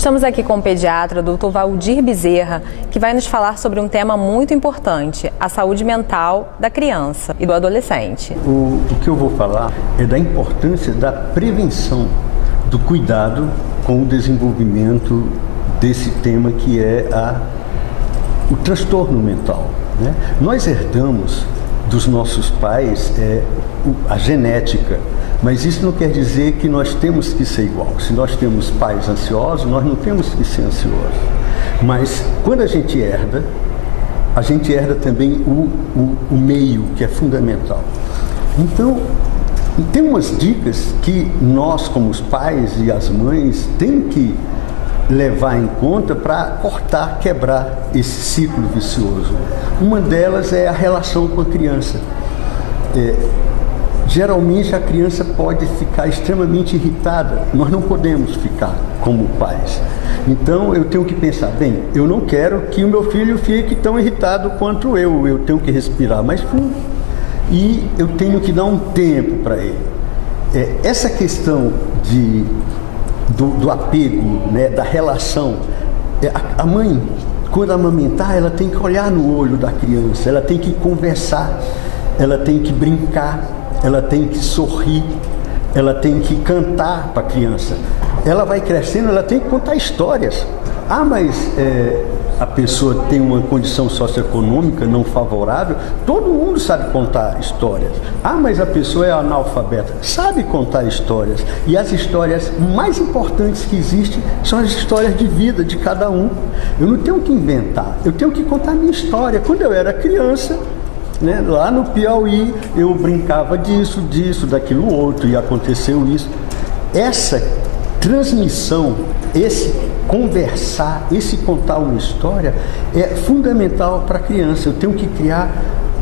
Estamos aqui com o pediatra, Dr. Valdir Bezerra, que vai nos falar sobre um tema muito importante, a saúde mental da criança e do adolescente. O que eu vou falar é da importância da prevenção, do cuidado com o desenvolvimento desse tema que é o transtorno mental, né? Nós herdamos dos nossos pais a genética, mas isso não quer dizer que nós temos que ser igual. Se nós temos pais ansiosos, nós não temos que ser ansiosos. Mas quando a gente herda também o meio, que é fundamental. Então, tem umas dicas que nós, como os pais e as mães, temos que levar em conta para quebrar esse ciclo vicioso. Uma delas é a relação com a criança. Geralmente a criança pode ficar extremamente irritada, nós não podemos ficar como pais. Então eu tenho que pensar, bem, eu não quero que o meu filho fique tão irritado quanto eu tenho que respirar mais fundo e eu tenho que dar um tempo para ele. Essa questão do apego, né, da relação, a mãe, quando amamentar, ela tem que olhar no olho da criança, ela tem que conversar, ela tem que brincar, ela tem que sorrir, ela tem que cantar para a criança. Ela vai crescendo, ela tem que contar histórias. Mas a pessoa tem uma condição socioeconômica não favorável, todo mundo sabe contar histórias. Mas a pessoa é analfabeta, sabe contar histórias. E as histórias mais importantes que existem são as histórias de vida de cada um. Eu não tenho que inventar, eu tenho que contar a minha história. Quando eu era criança, né, lá no Piauí, eu brincava disso, daquilo outro, e aconteceu isso. Essa transmissão, esse conversar, esse contar uma história é fundamental para a criança. Eu tenho que criar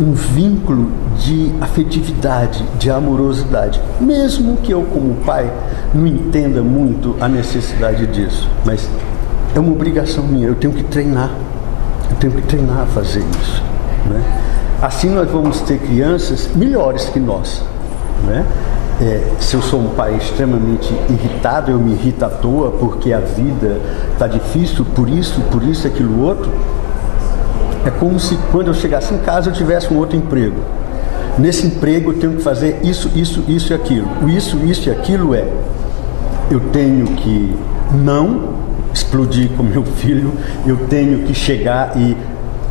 um vínculo de afetividade, de amorosidade, mesmo que eu, como pai, não entenda muito a necessidade disso, mas é uma obrigação minha, eu tenho que treinar a fazer isso, né? Assim nós vamos ter crianças melhores que nós, né? Se eu sou um pai extremamente irritado, eu me irrito à toa porque a vida está difícil, por isso, aquilo outro. É como se quando eu chegasse em casa eu tivesse um outro emprego. Nesse emprego eu tenho que fazer isso e aquilo. O isso e aquilo eu tenho que não explodir com meu filho, eu tenho que chegar e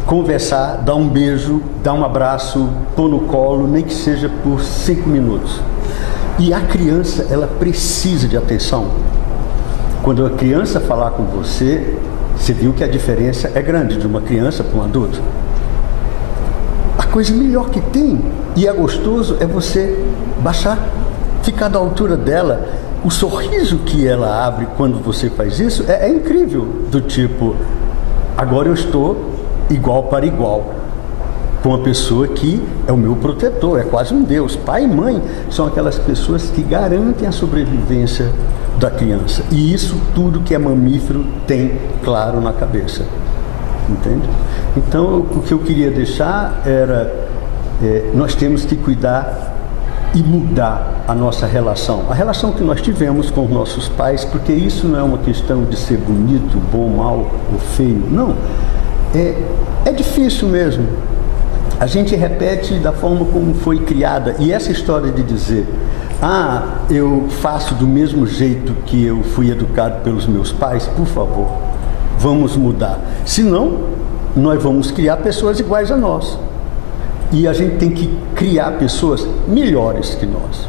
conversar, dar um beijo, dar um abraço, pôr no colo, nem que seja por 5 minutos. E a criança, ela precisa de atenção. Quando a criança falar com você, você viu que a diferença é grande de uma criança para um adulto. A coisa melhor que tem, e é gostoso, é você baixar, ficar da altura dela. O sorriso que ela abre quando você faz isso é incrível, do tipo, agora eu estou igual para igual com uma pessoa que é o meu protetor, é quase um Deus. Pai e mãe são aquelas pessoas que garantem a sobrevivência da criança. E isso tudo que é mamífero tem claro na cabeça. Entende? Então, o que eu queria deixar era, nós temos que cuidar e mudar a nossa relação. A relação que nós tivemos com os nossos pais, porque isso não é uma questão de ser bonito, bom, mal ou feio. Não. É difícil mesmo. A gente repete da forma como foi criada. E essa história de dizer, eu faço do mesmo jeito que eu fui educado pelos meus pais, por favor, vamos mudar. Senão, nós vamos criar pessoas iguais a nós. E a gente tem que criar pessoas melhores que nós.